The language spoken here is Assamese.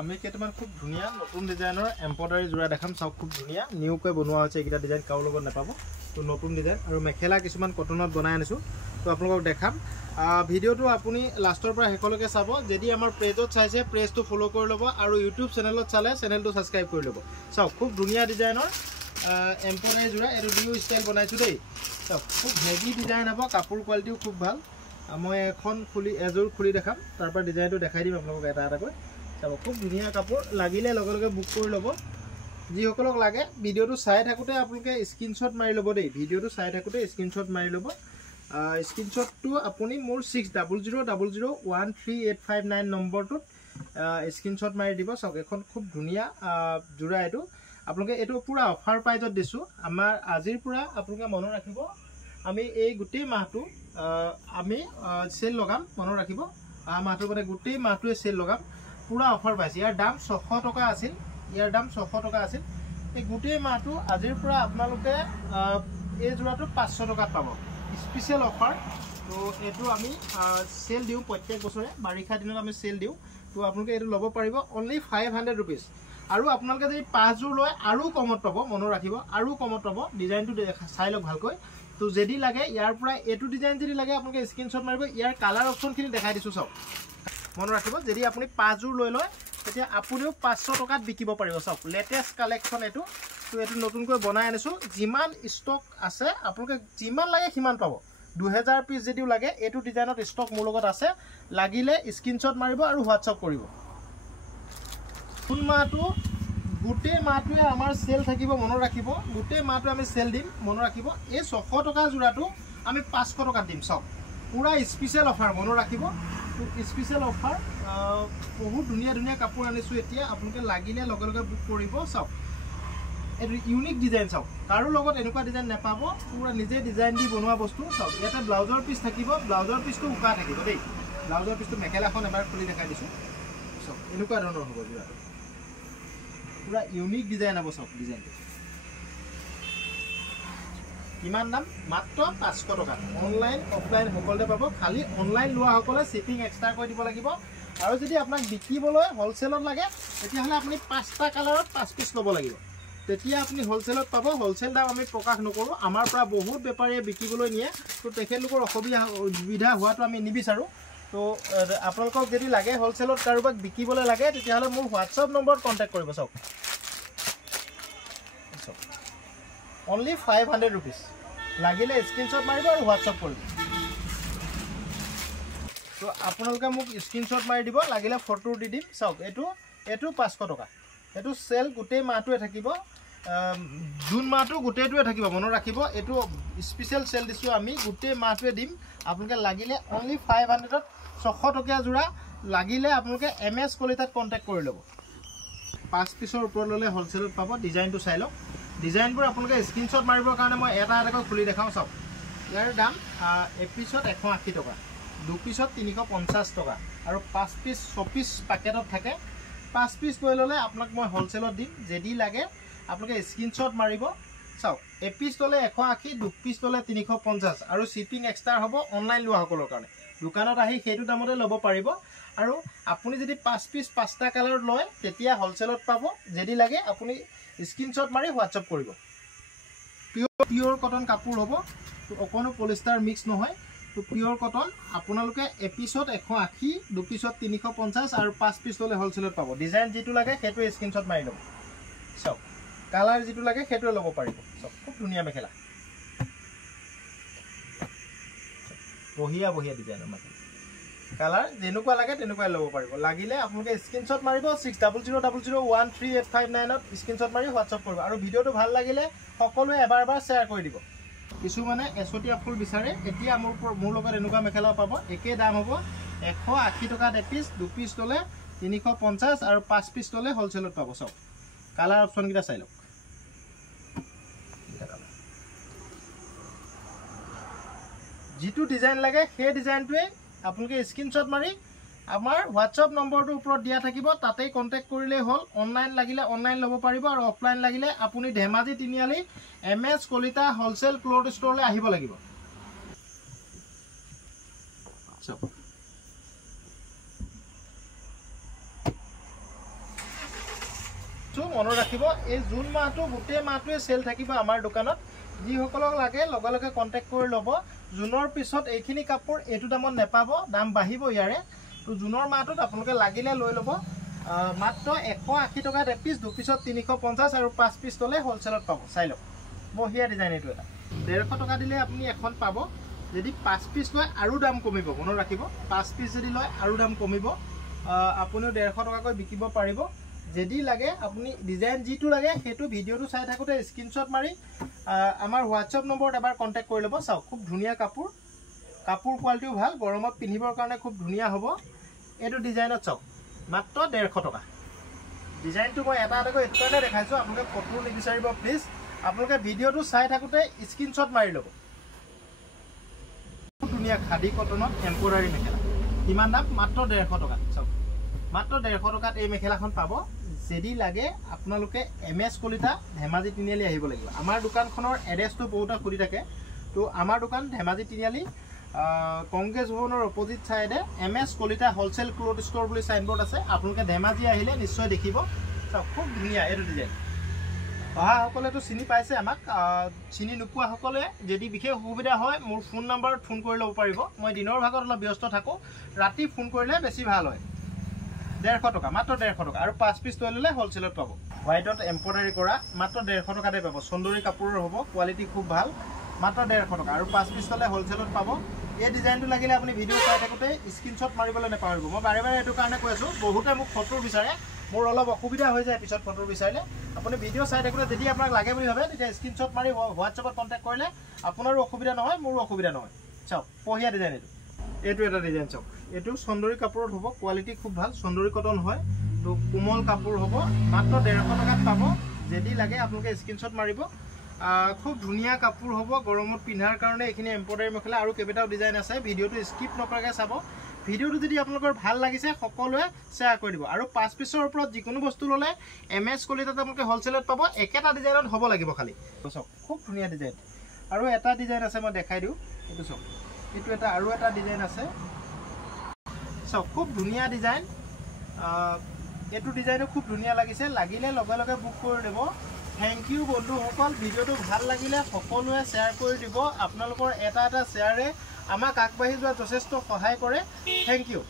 আমি কেইটামান খুব ধুনীয়া নতুন ডিজাইনৰ এম্ব্ৰইডাৰী জোৰা দেখাম চাওক খুব ধুনীয়া নিউকৈ বনোৱা হৈছে এইকেইটা ডিজাইন কাৰো লগত নাপাব তো নতুন ডিজাইন আৰু মেখেলা কিছুমান কটনত বনাই আনিছোঁ তো আপোনালোকক দেখাম ভিডিঅ'টো আপুনি লাষ্টৰ পৰা শেষলৈকে চাব যদি আমাৰ পেজত চাইছে পেজটো ফ'ল' কৰি ল'ব আৰু ইউটিউব চেনেলত চালে চেনেলটো ছাবস্ক্ৰাইব কৰি ল'ব চাওক খুব ধুনীয়া ডিজাইনৰ এম্ব্ৰইডাৰী জোৰা এইটো নিউ ষ্টাইল বনাইছোঁ দেই চাওক খুব হেভি ডিজাইন হ'ব কাপোৰ কোৱালিটিও খুব ভাল মই এখন এযোৰ খুলি দেখাম তাৰপৰা ডিজাইনটো দেখাই দিম আপোনালোকক এটা এটাকৈ চাব খুব ধুনীয়া কাপোৰ লাগিলে লগে লগে বুক কৰি ল'ব যিসকলক লাগে ভিডিঅ'টো চাই থাকোঁতে আপোনালোকে স্ক্ৰীনশ্বট মাৰি ল'ব দেই ভিডিঅ'টো চাই থাকোঁতে স্ক্ৰীনশ্বট মাৰি ল'ব স্ক্ৰীনশ্বটটো আপুনি মোৰ 6000013859 নম্বৰটোত স্ক্ৰীনশ্বট মাৰি দিব চাওক এখন খুব ধুনীয়া জোৰা এইটো আপোনালোকে এইটো পূৰা অফাৰ প্ৰাইজত দিছোঁ আমাৰ আজিৰ পৰা আপোনালোকে মনত ৰাখিব আমি এই গোটেই মাহটো আমি চেল লগাম মনত ৰাখিব মাহটো মানে গোটেই মাহটোৱে চেল লগাম পূৰা অফাৰ পাইছে ইয়াৰ দাম 600 টকা আছিল এই গোটেই মাহটো আজিৰ পৰা আপোনালোকে এই জোৰাটো 500 টকাত পাব স্পেচিয়েল অফাৰ তো এইটো আমি চেল দিওঁ প্ৰত্যেক বছৰে বাৰিষা দিনত আমি চেল দিওঁ তো আপোনালোকে এইটো ল'ব পাৰিব অনলি 500 ৰুপিজ আৰু আপোনালোকে যদি 5 জোৰ লয় আৰু কমত পাব মনত ৰাখিব আৰু কমত পাব ডিজাইনটো চাই লওক ভালকৈ তো যদি লাগে ইয়াৰ পৰা এইটো ডিজাইন যদি লাগে আপোনালোকে স্ক্ৰীনশ্বট মাৰিব ইয়াৰ কালাৰ অপশ্যনখিনি দেখাই দিছোঁ চাওক মনত ৰাখিব যদি আপুনি 5 জোৰ লৈ লয় তেতিয়া আপুনিও 500 টকাত বিকিব পাৰিব চাওক লেটেষ্ট কালেকশ্যন এইটো তো এইটো নতুনকৈ বনাই আনিছোঁ যিমান ষ্টক আছে আপোনালোকে যিমান লাগে সিমান পাব 2000 পিচ যদিও লাগে এইটো ডিজাইনত ষ্টক মোৰ লগত আছে লাগিলে স্ক্ৰীনশ্বট মাৰিব আৰু হোৱাটছআপ কৰিব কোন মাহটো গোটেই মাহটোৱে আমাৰ চেল থাকিব মনত ৰাখিব গোটেই মাহটো আমি চেল দিম মনত ৰাখিব এই 600 টকা জোৰাটো আমি 500 টকাত দিম চাওক পূৰা স্পেচিয়েল অফাৰ মনত ৰাখিব তো স্পেচিয়েল অফাৰ বহুত ধুনীয়া ধুনীয়া কাপোৰ আনিছোঁ এতিয়া আপোনালোকে লাগিলে লগে লগে বুক কৰিব চাওক এইটো ইউনিক ডিজাইন চাওক কাৰো লগত এনেকুৱা ডিজাইন নাপাব পূৰা নিজে ডিজাইন দি বনোৱা বস্তু চাওক ইয়াতে ব্লাউজৰ পিচ থাকিব ব্লাউজৰ পিচটো উকা থাকিব দেই ব্লাউজৰ পিচটো মেখেলাখন এবাৰ খুলি দেখাই দিছোঁ চাওক এনেকুৱা ধৰণৰ হ'ব জোৰাটো পূৰা ইউনিক ডিজাইন হ'ব চাওক ডিজাইনটো কিমান দাম মাত্ৰ 500 টকা অনলাইন অফলাইন সকলোতে পাব খালি অনলাইন লোৱাসকলে শ্বিপিং এক্সট্ৰা কৰি দিব লাগিব আৰু যদি আপোনাক বিকিবলৈ হ'লচেলত লাগে তেতিয়াহ'লে আপুনি 5টা কালাৰত 5 পিচ ল'ব লাগিব তেতিয়া আপুনি হ'লচেলত পাব হ'লচেল দাম আমি প্ৰকাশ নকৰোঁ আমাৰ পৰা বহুত বেপাৰীয়ে বিকিবলৈ নিয়ে তো তেখেতলোকৰ অসুবিধা হোৱাটো আমি নিবিচাৰোঁ তো আপোনালোকক যদি লাগে হ'লচেলত কাৰোবাক বিকিবলৈ লাগে তেতিয়াহ'লে মোৰ হোৱাটছআপ নম্বৰত কণ্টেক্ট কৰিব চাওক অনলি 500 ৰুপিজ লাগিলে স্ক্ৰীনশ্বট মাৰিব আৰু হোৱাটছআপ কৰিব তো আপোনালোকে মোক স্ক্ৰীনশ্বট মাৰি দিব লাগিলে ফটো দি দিম চাওক এইটো 500 টকা এইটো চেল গোটেই মাহটোৱে থাকিব জুন মাহটো গোটেইটোৱে থাকিব মনত ৰাখিব এইটো স্পেচিয়েল চেল দিছোঁ আমি গোটেই মাহটোৱে দিম আপোনালোকে লাগিলে অনলি 500ত 600 টকীয়া জোৰা লাগিলে আপোনালোকে MS কলিতাত কণ্টেক্ট কৰি ল'ব 5 পিছৰ ওপৰত ল'লে হ'লচেলত পাব ডিজাইনটো চাই লওক ডিজাইনবোৰ আপোনালোকে স্ক্ৰীনশ্বট মাৰিবৰ কাৰণে মই এটা এটাকৈ খুলি দেখাওঁ চাওক ইয়াৰ দাম এপিছত 180 টকা 2 পিছত 350 টকা আৰু 5 পিচ 6 পিচ পেকেটত থাকে 5 পিচ লৈ ল'লে আপোনাক মই হ'লচেলত দিম যদি লাগে আপোনালোকে স্ক্ৰীনশ্বট মাৰিব চাওক এপিচ ল'লে 180 2 পিচ ল'লে 350 আৰু শ্বিপিং এক্সট্ৰা হ'ব অনলাইন লোৱাসকলৰ কাৰণে দোকানত আহি সেইটো দামতে ল'ব পাৰিব আৰু আপুনি যদি 5 পিচ 5টা কালাৰত লয় তেতিয়া হ'লচেলত পাব যদি লাগে আপুনি স্ক্ৰীনশ্বট মাৰি হোৱাটছআপ কৰিব পিয়ৰ কটন কাপোৰ হ'ব অকণো পলিষ্টাৰ মিক্স নহয় তো পিয়ৰ কটন আপোনালোকে এপিছত 180 2 পিছত 350 আৰু 5 পিচ ল'লে হ'লচেলত পাব ডিজাইন যিটো লাগে সেইটোৱে স্ক্ৰীনশ্বট মাৰি ল'ব চাওক কালাৰ যিটো লাগে সেইটোৱে ল'ব পাৰিব চাওক খুব ধুনীয়া মেখেলা বঢ়িয়া ডিজাইনৰ মেখেলা কালাৰ যেনেকুৱা লাগে তেনেকুৱাই ল'ব পাৰিব লাগিলে আপোনালোকে স্ক্ৰীনশ্বট মাৰিব 6000013859ত স্ক্ৰীনশ্বট মাৰি হোৱাটছআপ কৰিব আৰু ভিডিঅ'টো ভাল লাগিলে সকলোৱে এবাৰ শ্বেয়াৰ কৰি দিব কিছুমানে এচতীয়া ফুল বিচাৰে এতিয়া মোৰ লগত এনেকুৱা মেখেলা পাব একে দাম হ'ব 180 টকাত এপিচ 2 পিচ ল'লে 350 আৰু 5 পিচ ল'লে হ'লচেলত পাব চাওক কালাৰ অপশ্যনকেইটা চাই লওক যিটো ডিজাইন লাগে সেই ডিজাইনটোৱে আপোনালোকে স্ক্ৰীনশ্বট মাৰি আমাৰ হোৱাটছআপ নম্বৰটো ওপৰত দিয়া থাকিব তাতেই কণ্টেক্ট কৰিলেই হ'ল অনলাইন লাগিলে অনলাইন ল'ব পাৰিব আৰু অফলাইন লাগিলে আপুনি ধেমাজি তিনিআলি MS কলিতা হ'লচেল ক্লথ ষ্ট'ৰলৈ আহিব লাগিব বস্তু মনত ৰাখিব এই জুন মাহটো গোটেই মাহটোৱে সেল থাকিব আমাৰ দোকানত যিসকলক লাগে লগে লগে কন্টাক্ট কৰি ল'ব জুনৰ পিছত এইখিনি কাপোৰ এইটো দামত নেপাব দাম বাঢ়িব ইয়াৰে তো জুনৰ মাহটোত আপোনালোকে লাগিলে লৈ ল'ব মাত্ৰ 180 টকাত এপিস দুপিছত 350 আৰু 5 পিস তলে হোলসেলত পাব চাই লওক বহিয়া ডিজাইন এইটো এটা 150 টকা দিলে আপুনি এখন পাব যদি 5 পিস লয় আৰু দাম কমিব মনত ৰাখিব 5 পিস যদি লয় আৰু দাম কমিব আপুনিও 150 টকাকৈ বিকিব পাৰিব যদি লাগে আপুনি ডিজাইন যিটো লাগে হেতু ভিডিওটো চাই থাকোতে স্ক্ৰিনশ্বট মাৰি আমাৰ WhatsApp নম্বৰত এবাৰ কন্টাক্ট কৰি ল'ব চাও খুব ধুনিয়া কাপোৰ কোৱালিটিও ভাল গৰমত পিন্ধিবৰ কাৰণে খুব ধুনিয়া হ'ব এটো ডিজাইনত চাও মাত্ৰ 150 টকা ডিজাইনটো মই এটা এটাকৈ এটকাতে দেখাইছো আপোনালোকে ফটো নিবিচাৰিব প্লিজ আপোনালোকে ভিডিওটো চাই থাকোতে স্ক্ৰিনশ্বট মাৰি ল'ব খুব ধুনিয়া খাদি কটনত এমব্ৰইডাৰী মেখেলা কিমান দাম মাত্ৰ 150 টকা চাও মাত্ৰ 150 টকাত এই মেখেলাখন পাব যদি লাগে আপোনালোকে MS কলিতা ধেমাজি তিনিআলি আহিব লাগিব আমাৰ দোকানখনৰ এড্ৰেছটো বহুতা খুলি থাকে তো আমাৰ দোকান ধেমাজি তিনিআলি কংগ্ৰেছ ভৱনৰ অপোজিট সাইডে MS Kalita wholesale cloth store বুলি সাইনবোৰ্ড আছে আপোনালোকে ধেমাজি আহিলে নিশ্চয় দেখিব চাও খুব ধুনিয়া এটো ডিজাইন অহা সকলেটো চিনি পাইছে আমাক চিনি নোপোৱা সকলে যদি বিশেষ সুবিধা হয় মোৰ ফোন নম্বৰত ফোন কৰি ল'ব পাৰিব মই দিনৰ ভাগত অলপ ব্যস্ত থাকো ৰাতি ফোন কৰিলে বেছি ভাল হয় 150 টকা মাত্ৰ 150 টকা আৰু 5 পিস লৈ ললে হোলসেলত পাব হোৱাইটত এমব্ৰইডাৰী কৰা মাত্ৰ 150 টকাতে পাব সুন্দৰী কাপোৰৰ হ'ব কোৱালিটি খুব ভাল মাত্ৰ 150 টকা আৰু 5 পিস ললে হোলসেলত পাব এই ডিজাইনটো লাগিলে আপুনি ভিডিও চাই থাকোতে স্ক্ৰিনশ্বট মাৰিবলৈ নেপাহৰিব মই বাৰে বাৰে এটো কাৰণে কৈ আছো বহুতে মোক ফটো বিচাৰে মোৰ অলপ অসুবিধা হৈ যায় পিছত ফটো বিচাৰিলে আপুনি ভিডিও চাই থাকোতে যদি আপোনাক লাগে বুলি ভাবে তেতিয়া স্ক্ৰিনশ্বট মাৰি WhatsAppত কন্টাক্ট কৰিলে আপোনাৰো অসুবিধা নহয় মোৰো অসুবিধা নহয় চাও পহিয়া ডিজাইন এইটো এটা ডিজাইন চাও এটো সুন্দৰী কাপোৰত হ'ব কোৱালিটি খুব ভাল সুন্দৰী কটন হয় তো কোমল কাপোৰ হ'ব মাত্ৰ 150 টকাত পাব যদি লাগে আপোনালোকে স্ক্ৰিনশ্বট মাৰিব খুব ধুনিয়া কাপোৰ হ'ব গৰমত পিন্ধাৰ কাৰণে এখিনি এমব্ৰইডাৰী মেখেলা আৰু কেবেটাও ডিজাইন আছে ভিডিওটো স্কিপ নকৰাকৈ চাব ভিডিওটো যদি আপোনালোকৰ ভাল লাগিছে সকলোৱে শেয়াৰ কৰি দিব আৰু 5 পিছৰ ওপৰত যিকোনো বস্তু ললে MS কলিতাত আপোনালোকে হোলসেলত পাব একেটা ডিজাইনত হ'ব লাগিব খালি চাওক খুব ধুনিয়া ডিজাইন আৰু এটা ডিজাইন আছে মই দেখাই দিও এটো চাওক এটো এটা আৰু এটা ডিজাইন আছে চাওক খুব ধুনিয়া ডিজাইন এটো ডিজাইনো খুব ধুনিয়া লাগিছে লাগিলে লগে লগে বুক কৰি দিব থ্যাংক ইউ বন্ধুসকল ভিডিওটো ভাল লাগিলে সকলোৱে শেয়াৰ কৰি দিব আপোনালোকৰ এটা এটা শেয়াৰে আমাক আগবাঢ়ি যোৱা যথেষ্ট সহায় কৰে থ্যাংক ইউ